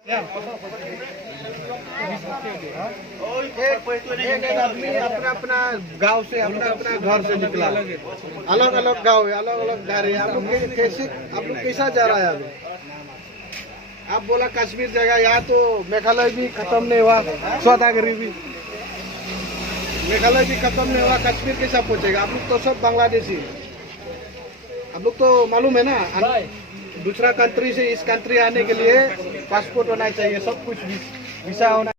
एक आदमी अपना अपना गांव से अपना घर से निकला, अलग अलग गांव है, अलग अलग घर है। आप लोग कैसा जा रहा है अभी? आप बोला कश्मीर जगह, यहाँ तो मेघालय भी खत्म नहीं हुआ, सौदागरी भी मेघालय भी खत्म नहीं हुआ, कश्मीर कैसा पहुंचेगा? आप लोग तो सब बांग्लादेशी, आप लोग तो मालूम है ना, दूसरा कंट्री से इस कंट्री आने के लिए पासपोर्ट होना चाहिए, सब कुछ वीसा होना।